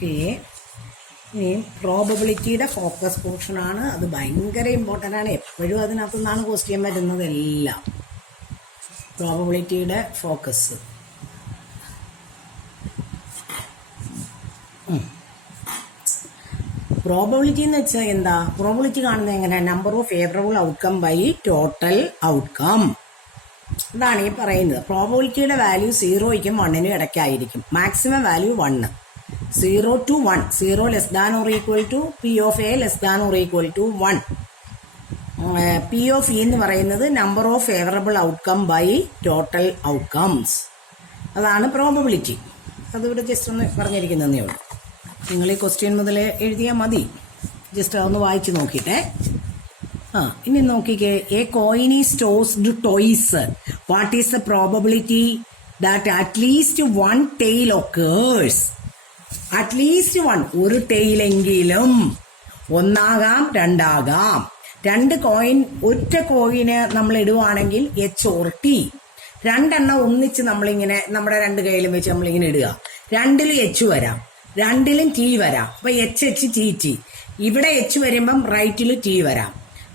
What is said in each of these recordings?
Okay. ഇനി പ്രോബബിലിറ്റിയുടെ focus പോർഷനാണ്. അത് ഭയങ്കര ഇമ്പോർട്ടൻ്റ് ആണ്. എപ്പോഴും അതിനകത്തു നിന്നാണ് ക്വസ്റ്റ്യൻ വരുന്നത്. എല്ലാം പ്രോബബിലിറ്റിയുടെ ഫോക്കസ്. പ്രോബബിലിറ്റി എന്ന് വെച്ചാൽ എന്താ? പ്രോബബിലിറ്റി കാണുന്നത് എങ്ങനെ? Number of favourable outcome by total outcome. ഇതാണ് ഈ പറയുന്നത്. പ്രോബബിലിറ്റിയുടെ വാല്യൂ 0യ്ക്കും 1നും ഇടയ്ക്കായിരിക്കും. Maximum value 1. 0 to 1. 0 less than or equal to P of A less than or equal to 1. P of E എന്ന് പറയുന്നത് number of favourable outcome by total outcomes. അതാണ് പ്രോബബിലിറ്റി. അതിവിടെ ജസ്റ്റ് ഒന്ന് പറഞ്ഞിരിക്കുന്നതേ ഉള്ളൂ. നിങ്ങൾ ഈ ക്വസ്റ്റ്യൻ മുതൽ എഴുതിയാൽ മതി. ജസ്റ്റ് അതൊന്ന് വായിച്ച് നോക്കിയിട്ടേ. ഇനി നോക്കിക്കേ. A coin is tossed twice. What is the probability that at least one tail occurs? At least one, ഒരു ടെയിലെങ്കിലും. ഒന്നാകാം, രണ്ടാകാം. രണ്ട് കോയിൻ, ഒറ്റ കോയിന് നമ്മൾ ഇടുവാണെങ്കിൽ H or T. രണ്ടെണ്ണം ഒന്നിച്ച് നമ്മളിങ്ങനെ നമ്മുടെ രണ്ട് കയ്യിലും വെച്ച് നമ്മളിങ്ങനെ ഇടുക. രണ്ടിലും H വരാം, രണ്ടിലും T വരാം. അപ്പൊ H T. ഇവിടെ H വരുമ്പം റൈറ്റിൽ T വരാം,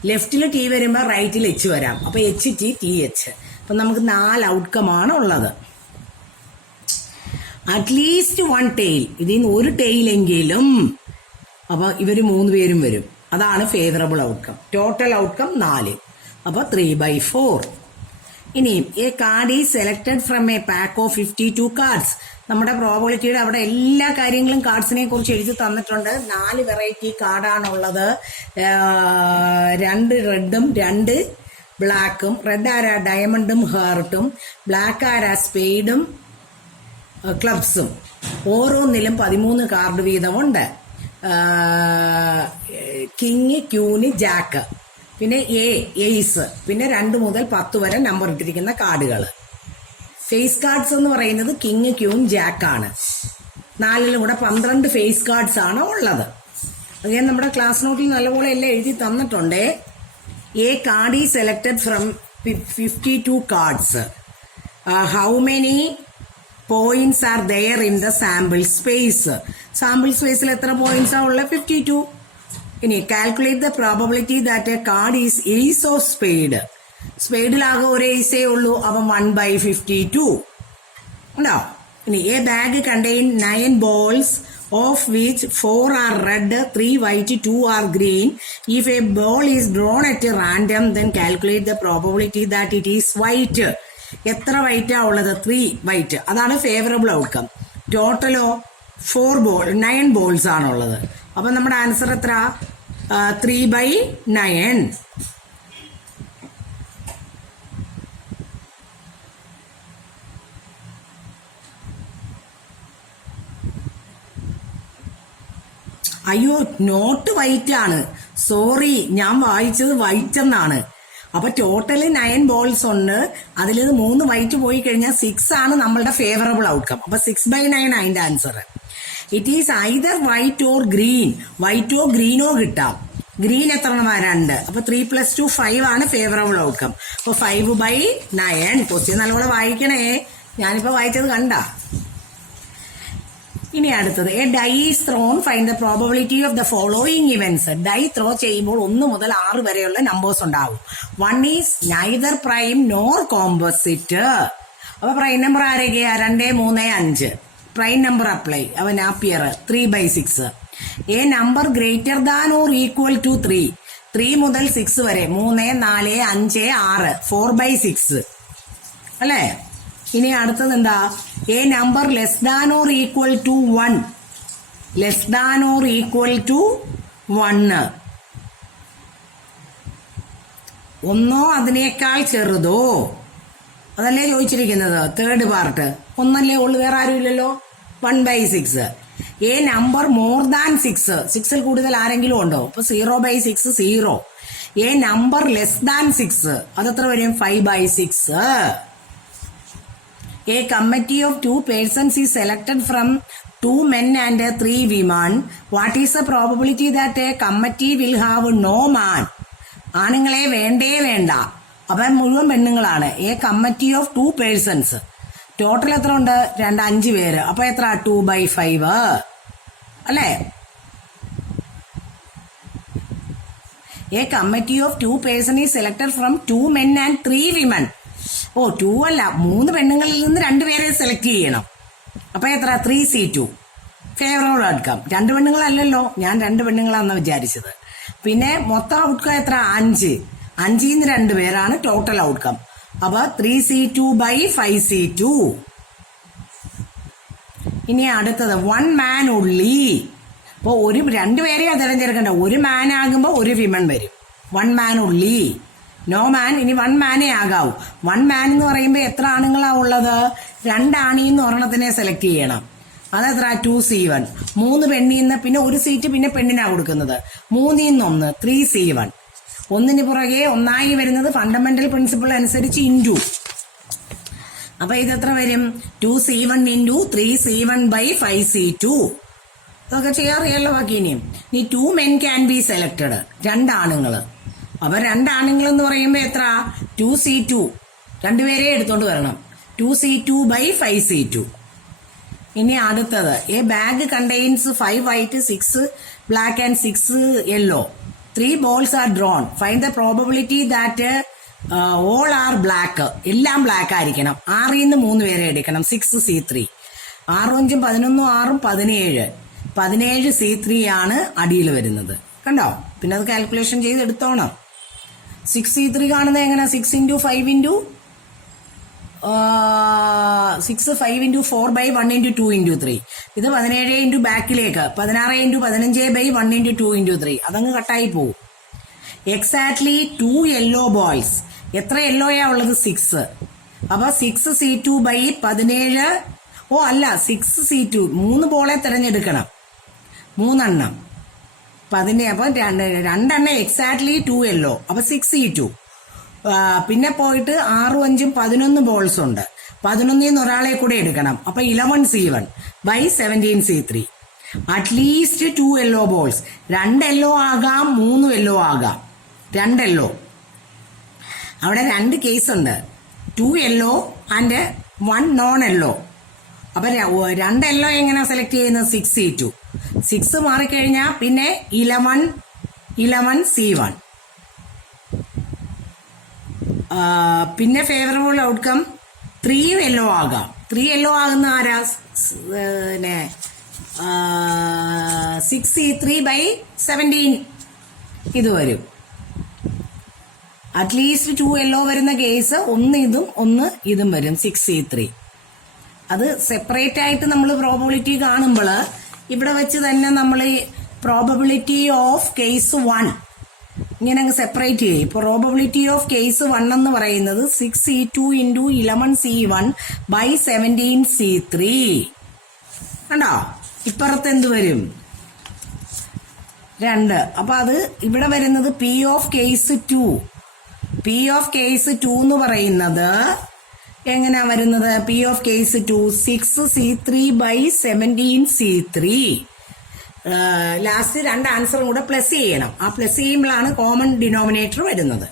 ലെഫ്റ്റിൽ T വരുമ്പോ റൈറ്റിൽ H വരാം. അപ്പൊ H T T H. അപ്പൊ നമുക്ക് 4 ഔട്ട്കം ആണ് ഉള്ളത്. അറ്റ്ലീസ്റ്റ് വൺ ടെയിൽ, ഇതിന് ഒരു ടെയിലെങ്കിലും. അപ്പൊ ഇവര് 3 പേരും വരും. അതാണ് ഫേവറബിൾ ഔട്ട്കം. Total outcome 4. അപ്പൊ 3/4. ഇനിയും a card is selected from a pack of 52 cards. നമ്മുടെ പ്രോബബിലിറ്റിയുടെ അവിടെ എല്ലാ കാര്യങ്ങളും കാർഡ്സിനെ കുറിച്ച് എഴുതി തന്നിട്ടുണ്ട്. 4 വെറൈറ്റി കാർഡാണുള്ളത്. 2 റെഡും 2 ബ്ലാക്കും. റെഡ് ആരാ? ഡയമണ്ടും ഹാർട്ടും. ബ്ലാക്ക് ആരാ? സ്പെയ്ഡും ക്ലബ്സും. ഓരോന്നിലും 13 കാർഡ് വീതമുണ്ട്. കിങ്, ക്യൂന്, ജാക്ക്, പിന്നെ എയ്സ്, പിന്നെ 2 മുതൽ 10 വരെ നമ്പർ ഇട്ടിരിക്കുന്ന കാർഡുകൾ. ഫേസ് കാർഡ്സ് എന്ന് പറയുന്നത് കിങ്, ക്യൂൻ, ജാക്ക് ആണ്. 4ലും കൂടെ 12 ഫേസ് കാർഡ്സ് ആണ് ഉള്ളത്. അത് ഞാൻ നമ്മുടെ ക്ലാസ് നോട്ടിൽ നല്ലപോലെ എല്ലാം എഴുതി തന്നിട്ടുണ്ട്. A card is selected from 52 cards. How many points are there in the sample space? Sample സ്പേസിൽ എത്ര പോയിന്റ്സ് ആ ഉള്ളത്? 52. ഇനി calculate the probability that a card is ace of spade. സ്പെയ്ഡിലാകെ ഒരു ഏസേ ഉള്ളൂ. അപ്പം 1/52 ഉണ്ടോ? ഇനി a bag contain 9 balls of which 4 are red, 3 white, 2 are green. If a ball is drawn at random, then calculate the probability that it is white. എത്ര വൈറ്റാ ഉള്ളത്? 3 white. അതാണ് ഫേവറബിൾ ഔട്ട്കം. ടോട്ടലോ 9 ബോൾസ് ആണുള്ളത്. അപ്പൊ നമ്മുടെ ആൻസർ എത്ര? 3/9. അയ്യോ, not white ആണ്. Sorry, ഞാൻ വായിച്ചത് വൈറ്റ് എന്നാണ്. അപ്പൊ ടോട്ടല് 9 ബോൾസ് ഉണ്ട്. അതിൽ 3 വൈറ്റ് പോയി കഴിഞ്ഞാൽ 6 ആണ് നമ്മളുടെ ഫേവറബിൾ ഔട്ട്കം. അപ്പൊ 6/9 അതിന്റെ answer. It is either white or green. വൈറ്റോ ഗ്രീനോ കിട്ടാം. ഗ്രീൻ എത്ര? 2. അപ്പൊ 3 + 2 5 ആണ് ഫേവറബിൾ ഔട്ട്കം. അപ്പൊ 5/9. ക്വസ്റ്റ്യൻ നല്ലപോലെ വായിക്കണേ. ഞാനിപ്പോ വായിച്ചത് കണ്ട. ഇനി അടുത്തത് a die is thrown, find the probability of the following events. Die throw ചെയ്യുമ്പോൾ 1 മുതൽ 6 വരെയുള്ള നമ്പേഴ്സ് ഉണ്ടാവും. 1 is neither prime nor composite. അപ്പൊ പ്രൈം നമ്പർ ആരൊക്കെയാ? 2, 3, 5. Prime number apply. അവ നാപ്പിയർ 3/6. A number greater than or equal to 3. 3 മുതൽ 6 വരെ 3, 4, 5, 6. 4/6 അല്ലേ? ഇനി അടുത്തത് എന്താ? A number less than or equal to 1. Less than or equal to 1. ഒന്നോ അതിനേക്കാൾ ചെറുതോ? അതല്ലേ ചോദിച്ചിരിക്കുന്നത്. Third part. ഒന്നല്ലേ ഉള്ളു, വേറെ ആരും ഇല്ലല്ലോ. 1/6. A number more than 6. 6ൽ കൂടുതൽ ആരെങ്കിലും ഉണ്ടോ? അപ്പൊ 0/6 0. A number less than 6. അതെത്ര വരും? 5/6. A committee of 2 persons is selected from 2 men and 3 women. What is the probability that a committee will have no man? ആണുങ്ങളെ വേണ്ടേ വേണ്ട. അപ്പൊ മുഴുവൻ പെണ്ണുങ്ങളാണ്. A committee of 2 persons. Total എത്ര ഉണ്ട്? 5 പേര്. അപ്പൊ എത്ര? 2/5. അല്ലേ? A committee of 2 person is selected from 2 men and 3 women. 2 അല്ല, 3 പെണ്ണുങ്ങളിൽ നിന്ന് 2 പേരെ സെലക്ട് ചെയ്യണം. അപ്പൊ എത്ര? 3C2 favourable outcome. 2 പെണ്ണുങ്ങളല്ലല്ലോ, ഞാൻ 2 പെണ്ണുങ്ങളാണെന്ന് വിചാരിച്ചത്. പിന്നെ മൊത്തം ഔട്ട്കം എത്ര? 5. 5 2 പേരാണ് ടോട്ടൽ ഔട്ട്കം. അപ്പൊ 3C2 by 5C2. ഇനി അടുത്തത് 1 man only. അപ്പൊ 2 പേരെ തിരഞ്ഞെടുക്കണ്ട. 1 man ആകുമ്പോ 1 വിമൺ വരും. 1 man only. നോ മാൻ. ഇനി 1 man ആകാവൂ. 1 man എന്ന് പറയുമ്പോ എത്ര ആണുങ്ങളാ ഉള്ളത്? 2 ആണിന്ന് ഒരെണ്ണത്തിനെ സെലക്ട് ചെയ്യണം. അതെത്ര? 2C1. 3 പെണ്ണിന്ന്, പിന്നെ 1 സീറ്റ് പിന്നെ പെണ്ണിനാ കൊടുക്കുന്നത്. 3 3C1. ഒന്നിന് പുറകെ ഒന്നായി വരുന്നത് ഫണ്ടമെന്റൽ പ്രിൻസിപ്പിൾ അനുസരിച്ച് ഇൻറ്റു. അപ്പൊ ഇതെത്ര വരും? 2C1 into 3C1 by 5C2. ഇതൊക്കെ ചെയ്യാറിയല്ലോ ബാക്കി. ഇനിയും 2 men can be selected. 2 ആണുങ്ങള്. അപ്പൊ 2 ആണുങ്ങൾ എന്ന് പറയുമ്പോ എത്ര? 2C2. 2 പേരെ എടുത്തോണ്ട് വരണം. 2C2 by 5C2. ഇനി അടുത്തത് A bag contains 5 white, 6 black and 6 yellow. 3 balls are drawn. Find the probability that all are black. എല്ലാം ബ്ലാക്ക് ആയിരിക്കണം. 6 3 പേരെ എടുക്കണം. 6C3. 6 5 11 6 17. 17C3 ആണ് അടിയിൽ വരുന്നത്. കണ്ടോ? പിന്നെ അത് കാൽക്കുലേഷൻ ചെയ്ത് എടുത്തോണം. 6C3 കാണുന്നത് എങ്ങനെ? 6 into 5 into 6 5 into 4 by 1 into 2 into 3. ഇത് 17 into ബാക്കിലേക്ക് 16 into 15 by 1 into 2 into 3. അതങ്ങ് കട്ടായി പോകും. Exactly 2 yellow balls. എത്ര യെല്ലോയാ ഉള്ളത്? 6. അപ്പൊ 6C2 by 17. അല്ല, 6C2. 3 ബോളെ തിരഞ്ഞെടുക്കണം. 3 എണ്ണം. അപ്പൊ 2 എണ്ണം എക്സാക്ട്ലി 2 യെല്ലോ. അപ്പൊ 6C2. പിന്നെ പോയിട്ട് 6 5 11 ബോൾസ് ഉണ്ട്. 11 ഒരാളെ കൂടെ എടുക്കണം. അപ്പൊ 11C1 by 17C3. At least 2 yellow balls. 2 yellow ആകാം, 3 യെല്ലോ ആകാം. 2 യെല്ലോ. അവിടെ 2 കേസ് ഉണ്ട്. 2 യെല്ലോ ആൻഡ് 1 നോൺ യെല്ലോ. അപ്പൊ 2 യെല്ലോ എങ്ങനെ സെലക്ട് ചെയ്യുന്നത്? 6C2. 6 മാറിക്കഴിഞ്ഞാൽ പിന്നെ 11C1. പിന്നെ ഫേവറബിൾ ഔട്ട്കം 3 യെല്ലോ ആകാം. 3 യെല്ലോ ആകുന്ന ആരാ? 6C3 by 17 ഇത് വരും. അറ്റ്ലീസ്റ്റ് 2 യെല്ലോ വരുന്ന കേസ് 1 ഇതും 1 ഇതും വരും. 6C3. അത് സെപ്പറേറ്റ് ആയിട്ട് നമ്മൾ പ്രോബബിലിറ്റി കാണുമ്പോൾ ഇവിടെ വെച്ച് തന്നെ നമ്മൾ പ്രോബബിലിറ്റി ഓഫ് കേസ് 1 ഇങ്ങനെ അങ്ങ് സെപ്പറേറ്റ് ചെയ്യും. പ്രോബബിലിറ്റി ഓഫ് കേസ് 1 എന്ന് പറയുന്നത് 6C2 into 11C1 by 17C3. കണ്ടോ? ഇപ്പുറത്ത് എന്ത് വരും? 2. അപ്പൊ അത് ഇവിടെ വരുന്നത് P of case 2. P of case 2 എന്ന് പറയുന്നത് എങ്ങനെയാ വരുന്നത്? P of case 2 6C3 by 17C3. Last 2 ആൻസറും കൂടെ പ്ലസ് ചെയ്യണം. ആ പ്ലസ് ചെയ്യുമ്പോഴാണ് കോമൺ ഡിനോമിനേറ്റർ വരുന്നത്.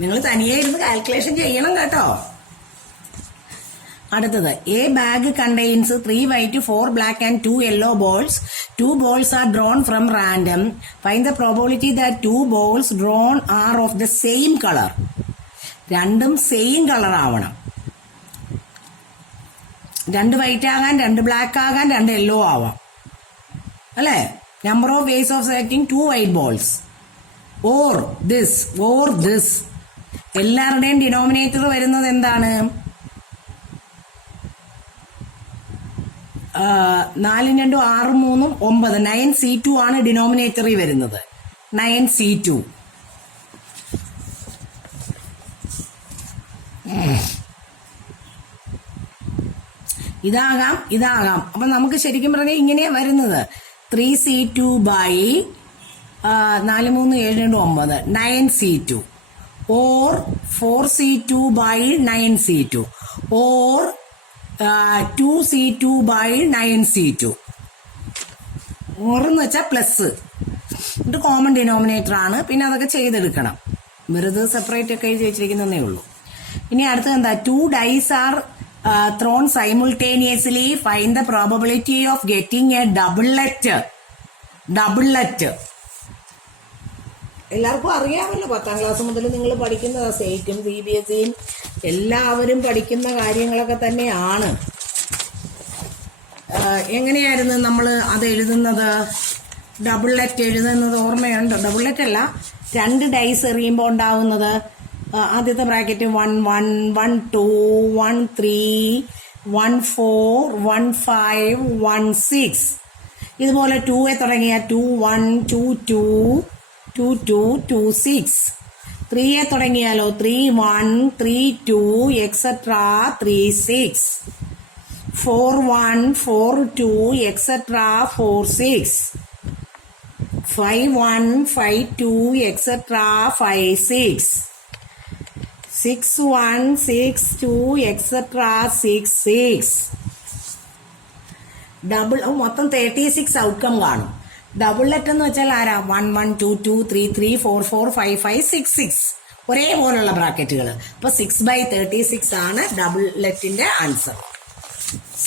നിങ്ങൾ തനിയെ ഇരുന്ന് കാൽക്കുലേഷൻ ചെയ്യണം കേട്ടോ. അടുത്തത് A bag contains 3 white, 4 black and 2 yellow balls. 2 balls are drawn from random. Find the probability that 2 balls drawn are of the same color. രണ്ടും സെയിം കളർ ആവണം. 2 വൈറ്റ് ആകാൻ, 2 ബ്ലാക്ക് ആകാൻ, 2 യെല്ലോ ആവാം. അല്ലേ? Number of ways of selecting 2 white balls. Or this. എല്ലാവരുടെയും denominator വരുന്നത് എന്താണ്? 4 2 6 3 9. 9C2 ആണ് ഡിനോമിനേറ്ററിൽ വരുന്നത്. 9C2. ഇതാകാം. അപ്പൊ നമുക്ക് ശരിക്കും പറഞ്ഞാൽ ഇങ്ങനെയാ വരുന്നത്. 3C2 by 4 3 7 2 9 9C2 or 4C2 by 9C2 or 2C2 by 9C2. ഓറെന്ന് വെച്ചാൽ പ്ലസ്. ഇത് കോമൺ ഡിനോമിനേറ്റർ ആണ്. പിന്നെ അതൊക്കെ ചെയ്തെടുക്കണം. വെറുതെ സെപ്പറേറ്റ് ഒക്കെ എഴുതി വെച്ചിരിക്കുന്നതേ ഉള്ളൂ. ഇനി അടുത്തത് എന്താ? 2 dice are thrown simultaneously, find the probability of getting a doublet. എല്ലാവർക്കും അറിയാമല്ലോ, 10ാം ക്ലാസ് മുതൽ നിങ്ങൾ പഠിക്കുന്നത് സ്റ്റേറ്റും CBSEയും എല്ലാവരും പഠിക്കുന്ന കാര്യങ്ങളൊക്കെ തന്നെയാണ്. എങ്ങനെയായിരുന്നു നമ്മൾ അത് എഴുതുന്നത്? ഡബിൾലെറ്റ് എഴുതുന്നത് ഓർമ്മയുണ്ടോ? ഡബിൾലെറ്റ് അല്ല, 2 ഡൈസ് എറിയുമ്പോൾ ഉണ്ടാവുന്നത് ആദ്യത്തെ ബ്രാക്കറ്റ് 1 1 1 2 1 3 1 4 1 5 1 6. ഇതുപോലെ 2 തുടങ്ങിയ 2 1 2 2 2 2 2 6. 3 തുടങ്ങിയാലോ 3 1 3 2 et cetera 3 6. 4 1 4 2 et cetera 4 6. 5 1 5 2 et cetera 5 6. 6 1 6 2 et cetera 6 6. Double മൊത്തം 36 ഔട്ട്കം കാണും. ഡബിൾലെറ്റ് എന്ന് വെച്ചാൽ ആരാ? 1 1 2 2 3 3 4 4 5 5 6 6 ഒരേപോലുള്ള ബ്രാക്കറ്റുകൾ. അപ്പൊ 6/36 ആണ് ഡബിൾലെറ്റിന്റെ ആൻസർ.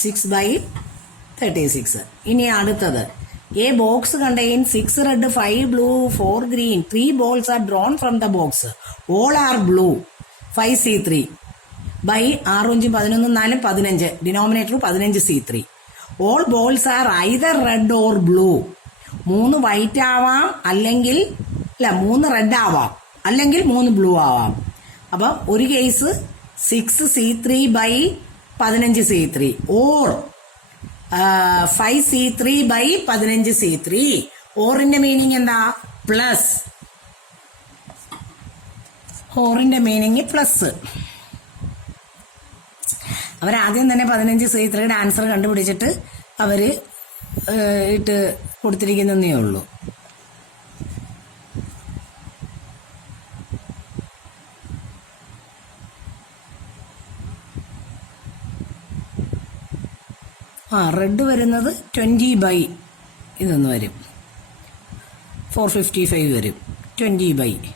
6/36. ഇനി അടുത്തത്, A box contains 6 red, 5 blue, 4 green. 3 balls are drawn from the box. All are blue. 5C3 by 6 5 11 4 15. Denominator 15C3. All balls are either red or blue. 3 white ആവാം, അല്ലെങ്കിൽ 3 റെഡ് ആവാം, അല്ലെങ്കിൽ 3 ബ്ലൂ ആവാം. അപ്പം ഒരു കേസ് 6C3/15C3 ഓർ 5C3/15C3. ഓറിന്റെ meaning എന്താ? Plus. ഓറിന്റെ മീനിങ് പ്ലസ്. അവരാദ്യം തന്നെ 15C3യുടെ ആൻസർ കണ്ടുപിടിച്ചിട്ട് അവര് ഇട്ട് കൊടുത്തിരിക്കുന്നേ ഉള്ളൂ. റെഡ് വരുന്നത് 20 ഇതൊന്ന് വരും, 455 വരും. 20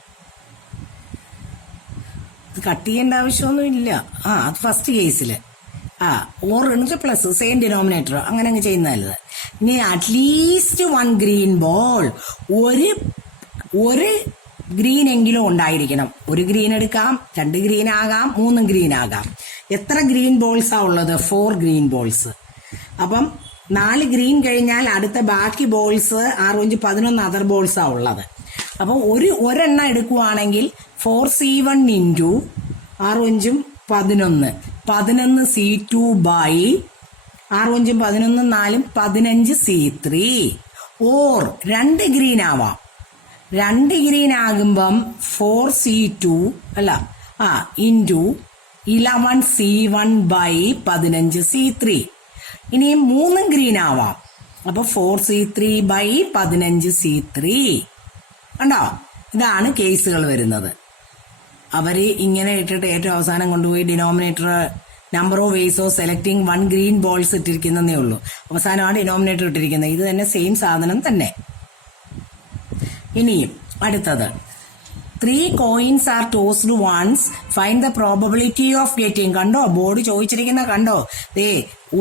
ഇത് കട്ട് ചെയ്യേണ്ട ആവശ്യമൊന്നും ഇല്ല. അത് ഫസ്റ്റ് കേസില് ഓർ എന്ന് പ്ലസ് സെയിം ഡിനോമിനേറ്റർ അങ്ങനെ അങ്ങ് ചെയ്യുന്നതല്ലത്. ഇനി അറ്റ്ലീസ്റ്റ് 1 ഗ്രീൻ ബോൾ, ഒരു ഗ്രീൻ എങ്കിലും ഉണ്ടായിരിക്കണം. 1 ഗ്രീൻ എടുക്കാം, 2 ഗ്രീൻ ആകാം, 3 ഗ്രീൻ ആകാം. എത്ര ഗ്രീൻ ബോൾസാ ഉള്ളത്? 4 ഗ്രീൻ ബോൾസ്. അപ്പം 4 ഗ്രീൻ കഴിഞ്ഞാൽ അടുത്ത ബാക്കി ബോൾസ് 6 5 11 അതർ ബോൾസാ ഉള്ളത്. അപ്പം ഒരെണ്ണം എടുക്കുവാണെങ്കിൽ 4C1 into 6 5 11C2 by 6 5 11 4 15C3. Or 2 green ആവാം. 2 ഗ്രീൻ ആകുമ്പം 4C2 into 11C1 by 15C3. ഇനിയും 3 ഗ്രീൻ ആവാം. അപ്പൊ 4C3/15C3 കണ്ടോ? ഇതാണ് കേസുകൾ വരുന്നത്. അവര് ഇങ്ങനെ ഇട്ടിട്ട് ഏറ്റവും അവസാനം കൊണ്ടുപോയി denominator number of ways of selecting 1 green balls ഇട്ടിരിക്കുന്നതേ ഉള്ളൂ. അവസാനമാണ് ഡിനോമിനേറ്റർ ഇട്ടിരിക്കുന്നത്. ഇത് തന്നെ സെയിം സാധനം തന്നെ. ഇനിയും അടുത്തത്, 3 coins are tossed once. Find the probability of getting. കണ്ടോ ബോർഡ് ചോദിച്ചിരിക്കുന്ന? കണ്ടോ?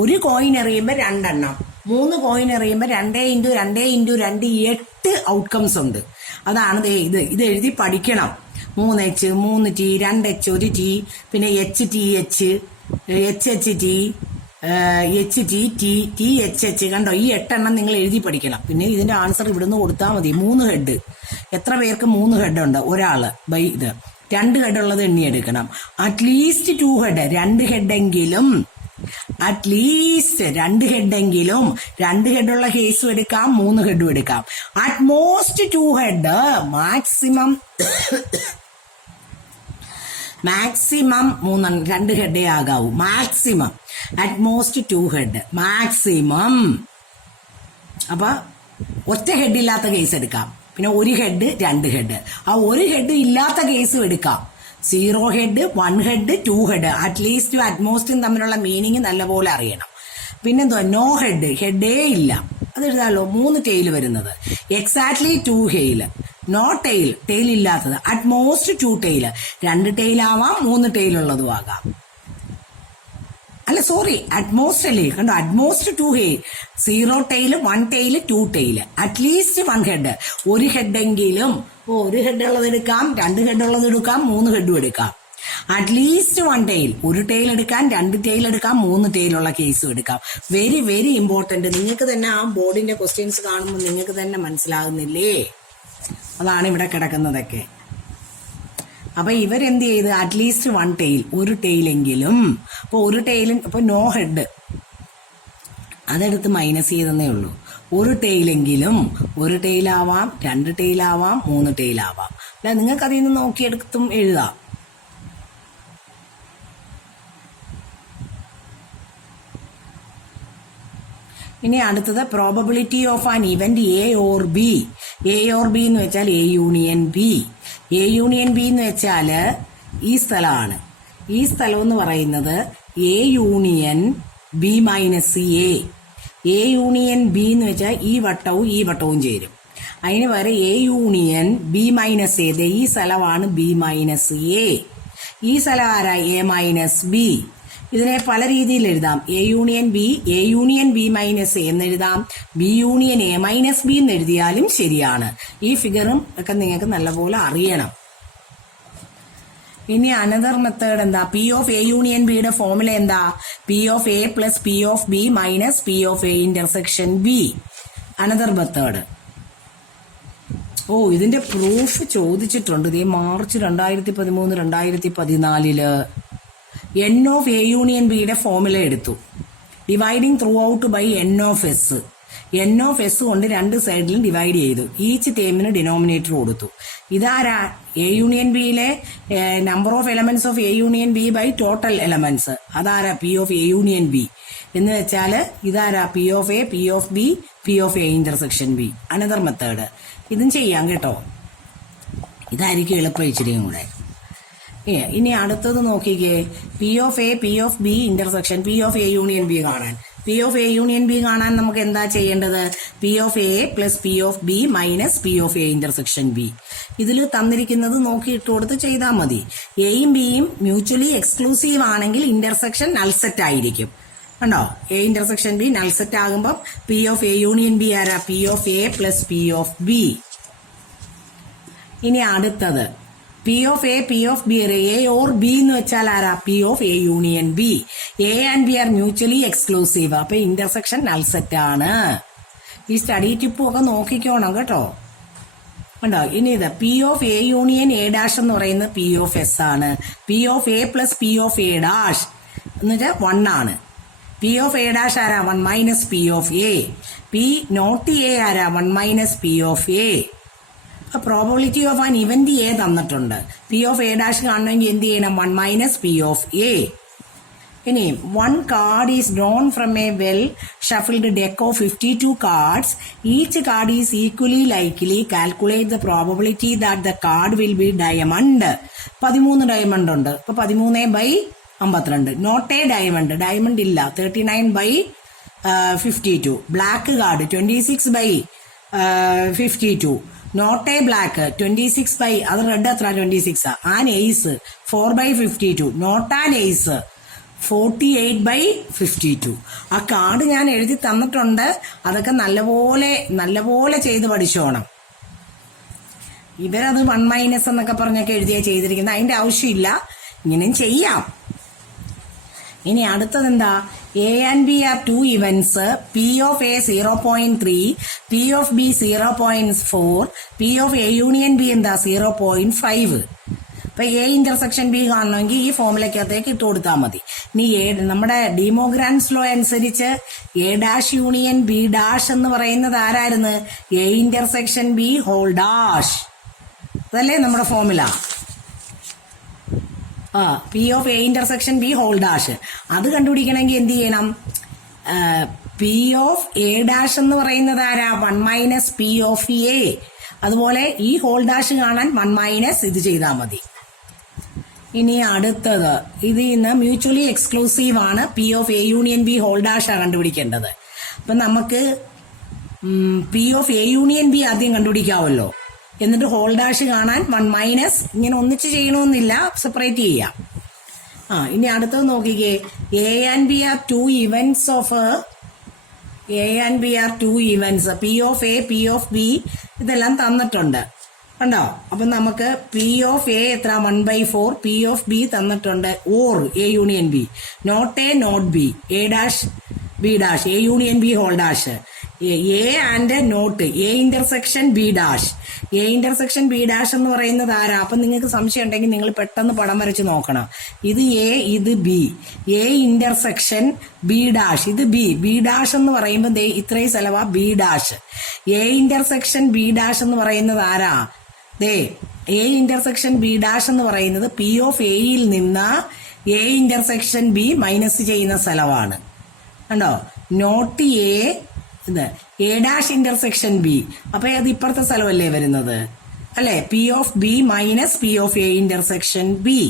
ഒരു കോയിൻ എറിയുമ്പോൾ 2 എണ്ണം, 3 കോയിൻ എറിയുമ്പോൾ 2 × 2 × 2 8 ഔട്ട്കംസ് ഉണ്ട്. അതാണ് ഇത് എഴുതി പഠിക്കണം. 3H 3T 2H 1T പിന്നെ HTH HHT HT THH കണ്ടോ? ഈ 8 എണ്ണം നിങ്ങൾ എഴുതി പഠിക്കണം. പിന്നെ ഇതിന്റെ ആൻസർ ഇവിടുന്ന് കൊടുത്താൽ മതി. 3 ഹെഡ്. എത്ര പേർക്ക് 3 ഹെഡ് ഉണ്ട്? ഒരാള്. 2 ഹെഡ് ഉള്ളത് എണ്ണിയെടുക്കണം. അറ്റ്ലീസ്റ്റ് 2 ഹെഡ്, 2 ഹെഡെങ്കിലും, അറ്റ്ലീസ്റ്റ് 2 ഹെഡെങ്കിലും. 2 ഹെഡുള്ള കേസും എടുക്കാം, 3 ഹെഡും എടുക്കാം. അറ്റ്മോസ്റ്റ് 2 ഹെഡ്, മാക്സിമം 2 ഹെഡേ ആകാവൂ. മാക്സിമം. At most 2 head maximum. അപ്പൊ ഒറ്റ ഹെഡ് ഇല്ലാത്ത കേസ് എടുക്കാം. പിന്നെ 1 ഹെഡ് 2 ഹെഡ്. ആ 1 ഹെഡ് ഇല്ലാത്ത കേസും എടുക്കാം. 0 ഹെഡ് 1 ഹെഡ് 2 ഹെഡ്. അറ്റ്ലീസ്റ്റും അറ്റ്മോസ്റ്റും തമ്മിലുള്ള മീനിങ് നല്ലപോലെ അറിയണം. പിന്നെന്തോ നോ ഹെഡ്, ഹെഡേ ഇല്ല. അത് എഴുതാമല്ലോ. 3 ടെയിൽ വരുന്നത്. എക്സാക്ട്ലി 2 ഹെയിൽ. നോ ടെയിൽ, ടെയിൽ ഇല്ലാത്തത്. At most 2 tail. 2 ടെയിൽ ആവാം, 3 ടെയിൽ ഉള്ളതും ആകാം. അല്ല സോറി, അറ്റ്മോസ്റ്റ് അല്ലേ, കണ്ടോ, utmost 2 head, 0 tail 1 tail 2 tail, at least 1 head. ഒരു ഹെഡെങ്കിലും, ഒരു ഹെഡ് ഉള്ളത് എടുക്കാം, 2 ഹെഡ് ഉള്ളത് എടുക്കാം, 3 ഹെഡും എടുക്കാം. അറ്റ്ലീസ്റ്റ് 1 tail, ഒരു ടെയിൽ എടുക്കാം, 2 tail എടുക്കാം, 3 tail ഉള്ള കേസും എടുക്കാം. Very very important. നിങ്ങൾക്ക് തന്നെ ആ ബോർഡിന്റെ ക്വസ്റ്റ്യൻസ് കാണുമ്പോൾ നിങ്ങൾക്ക് തന്നെ മനസ്സിലാകുന്നില്ലേ? അതാണ് ഇവിടെ കിടക്കുന്നതൊക്കെ. അപ്പൊ ഇവരെന്ത് ചെയ്ത്, അറ്റ്ലീസ്റ്റ് 1 tail, ഒരു ടെയിലെങ്കിലും. അപ്പൊ ഒരു ടെയിലും, അപ്പൊ നോ ഹെഡ് അതെടുത്ത് മൈനസ് ചെയ്തെന്നേ ഉള്ളൂ. ഒരു ടെയിലെങ്കിലും, ഒരു ടെയിലാവാം, 2 ടെയിലാവാം, 3 ടെയിലാവാം. അല്ല, നിങ്ങൾക്ക് അതിൽ നിന്ന് നോക്കിയെടുത്തും എഴുതാം. ഇനി അടുത്തത് probability of an event A or B. A or B എന്ന് വെച്ചാൽ A union B. A union B എന്ന് വെച്ചാൽ ഈ സ്ഥലമാണ്. ഈ സ്ഥലം എന്ന് പറയുന്നത് A union B minus A. A union B എന്ന് വെച്ചാൽ ഈ വട്ടവും ഈ വട്ടവും ചേരും. അതിന് പകരം A union B minus A, ഈ സ്ഥലമാണ് ബി മൈനസ് എ. ഈ സ്ഥലം ആരാ? A minus B. ഇതിനെ പല രീതിയിൽ എഴുതാം. A union B, A union B minus A എന്നെഴുതാം, B union A minus B എന്ന് എഴുതിയാലും ശരിയാണ്. ഈ ഫിഗറും ഒക്കെ നിങ്ങൾക്ക് നല്ലപോലെ അറിയണം. ഇനി അനദർ മെത്തേഡ് എന്താ? പി ഓഫ് എ യൂണിയൻ ബിയുടെ ഫോർമുല എന്താ? P of A plus P of B minus P of A intersection B. Another method. ഇതിന്റെ പ്രൂഫ് ചോദിച്ചിട്ടുണ്ട്. ഇത് March 2013, 2014 N of A union ബിയുടെ ഫോർമുല എടുത്തു. Dividing throughout by N of S. N of S കൊണ്ട് 2 സൈഡിലും divide ചെയ്തു. Each ടേമിന് denominator കൊടുത്തു. ഇതാരാ? എ യൂണിയൻ ബിയിലെ number of elements of A union B by total elements. അതാരാ? P of A union B എന്ന് വെച്ചാൽ ഇതാരാ? P of A, P of B, P of A intersection B. Another method. ഇതും ചെയ്യാം കേട്ടോ. ഇതായിരിക്കും എളുപ്പം ഇച്ചിരിയും കൂടെ. ഇനി അടുത്തത് നോക്കിക്കേ. P of A, P of B intersection P of A union B കാണാൻ. P of A union B കാണാൻ നമുക്ക് എന്താ ചെയ്യേണ്ടത്? P of A plus P of B minus P of A intersection B. ഇതിൽ തന്നിരിക്കുന്നത് നോക്കി ഇട്ട് കൊടുത്ത് ചെയ്താൽ മതി. എയും ബിയും മ്യൂച്വലി എക്സ്ക്ലൂസീവ് ആണെങ്കിൽ ഇന്റർസെക്ഷൻ നൾസെറ്റ് ആയിരിക്കും. കണ്ടോ? എ ഇന്റർസെക്ഷൻ ബി നൾസെറ്റ് ആകുമ്പോൾ P of A union B ആരാ? P of A plus P of B. ഇനി അടുത്തത് P of A, P of B, A or B എന്ന് വെച്ചാൽ ആരാ? P of A union B. A and B R mutually exclusive. അപ്പൊ intersection null set ആണ്. ഈ study ടിപ്പും ഒക്കെ നോക്കിക്കോണം കേട്ടോ. കണ്ടോ? ഇനി ഇത് P of A union A dash എന്ന് പറയുന്നത് പി ഓഫ് എസ് ആണ്. P of A plus P of A dash എന്ന് വെച്ചാൽ 1 ആണ്. പി ഓഫ് എ ഡാഷ് ആരാ? 1 minus P of A. P not A ആരാ? 1 minus P of A. Probability of an event A തന്നിട്ടുണ്ട്. P of A dash കാണണമെങ്കിൽ എന്ത് ചെയ്യണം? 1 minus P of A. ഇനി 1 card is drawn from A well shuffled deck of 52 cards. Each card is equally likely. Calculate the probability that the card will be diamond. 13 diamond ഉണ്ട്. ഇപ്പൊ 13/52. Not a diamond. Diamond ഇല്ല. 39/52. Black card 26/52. Not a black 26 അത് red എത്ര? 26. An ace 4/52. Not an ace 48/52. ആ card ഞാൻ എഴുതി തന്നിട്ടുണ്ട്. അതൊക്കെ നല്ലപോലെ ചെയ്ത് പഠിച്ചോണം. ഇവരത് 1 മൈനസ് എന്നൊക്കെ പറഞ്ഞൊക്കെ എഴുതിയാ ചെയ്തിരിക്കുന്നത്. അതിന്റെ ആവശ്യമില്ല. ഇങ്ങനെയും ചെയ്യാം. ഇനി അടുത്തത് എന്താ? A and B are 2 events. P of A 0.3, P of B 0.4, P of A union B എന്താ? 0.5. അപ്പൊ എ ഇന്റർസെക്ഷൻ ബി കാണണമെങ്കിൽ ഈ ഫോമുലക്കകത്തേക്ക് ഇട്ട് കൊടുത്താൽ മതി. ഇനി നമ്മുടെ ഡിമോഗ്രാൻസ് ലോ അനുസരിച്ച് A dash union B dash എന്ന് പറയുന്നത് ആരായിരുന്നു? A intersection B whole dash. അതല്ലേ നമ്മുടെ formula. P of A intersection B whole dash. അത് കണ്ടുപിടിക്കണമെങ്കിൽ എന്ത് ചെയ്യണം? പി ഓഫ് എ ഡാഷ് എന്ന് പറയുന്നത് ആരാ? 1 മൈനസ് പി ഓഫ് എ. അതുപോലെ ഈ ഹോൾ ഡാഷ് കാണാൻ 1 മൈനസ് ഇത് ചെയ്താൽ മതി. ഇനി അടുത്തത് ഇന്ന് മ്യൂച്വലി എക്സ്ക്ലൂസീവ് ആണ്. P of A union B whole dash ആണ് കണ്ടുപിടിക്കേണ്ടത്. അപ്പൊ നമുക്ക് P of A union B ആദ്യം കണ്ടുപിടിക്കാമല്ലോ. എന്നിട്ട് ഹോൾ ഡാഷ് കാണാൻ 1 മൈനസ്. ഇങ്ങനെ ഒന്നിച്ച് ചെയ്യണമെന്നില്ല, സെപ്പറേറ്റ് ചെയ്യാം. ഇനി അടുത്തത് നോക്കിക്കേ. A and B are two events P of A P of B ഇതെല്ലാം തന്നിട്ടുണ്ട് കണ്ടോ. അപ്പൊ നമുക്ക് പി ഓഫ് എ എത്ര 1/4, പി ഓഫ് ബി തന്നിട്ടുണ്ട്. Or A union B, not A not B, A dash B dash, A union B whole dash, A and not A intersection B dash. A intersection B dash എന്ന് പറയുന്നത് ആരാ? അപ്പൊ നിങ്ങൾക്ക് സംശയം ഉണ്ടെങ്കിൽ നിങ്ങൾ പെട്ടെന്ന് പടം വരച്ച് നോക്കണം. ഇത് എ, ഇത് B, A intersection B dash, ഇത് ബി. ബി ഡാഷ് എന്ന് പറയുമ്പോൾ ഇത്രയും സ്ഥലവാ B dash. A intersection B dash എന്ന് പറയുന്നത് ആരാ? എ ഇന്റർസെക്ഷൻ ബി ഡാഷ് എന്ന് പറയുന്നത് പി ഓഫ് എയിൽ നിന്ന് എ ഇന്റർസെക്ഷൻ ബി മൈനസ് ചെയ്യുന്ന സ്ഥലമാണ് കണ്ടോ. നോട്ട് എ, ഇത് എ ഡാഷ് ഇന്റർസെക്ഷൻ ബി. അപ്പൊ അത് ഇപ്പുറത്തെ സ്ഥലമല്ലേ വരുന്നത് അല്ലെ? P of B minus P of A intersection B.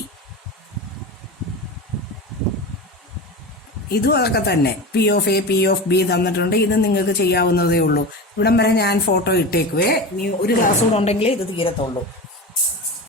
ഇതും അതൊക്കെ തന്നെ. P of A P of B തന്നിട്ടുണ്ട്. ഇത് നിങ്ങൾക്ക് ചെയ്യാവുന്നതേ ഉള്ളൂ. ഇവിടം വരെ ഞാൻ ഫോട്ടോ ഇട്ടേക്കുവേ. ഇനി ഒരു ക്ലാസ് കൂടെ ഉണ്ടെങ്കിലേ ഇത് തീരത്തുള്ളൂ.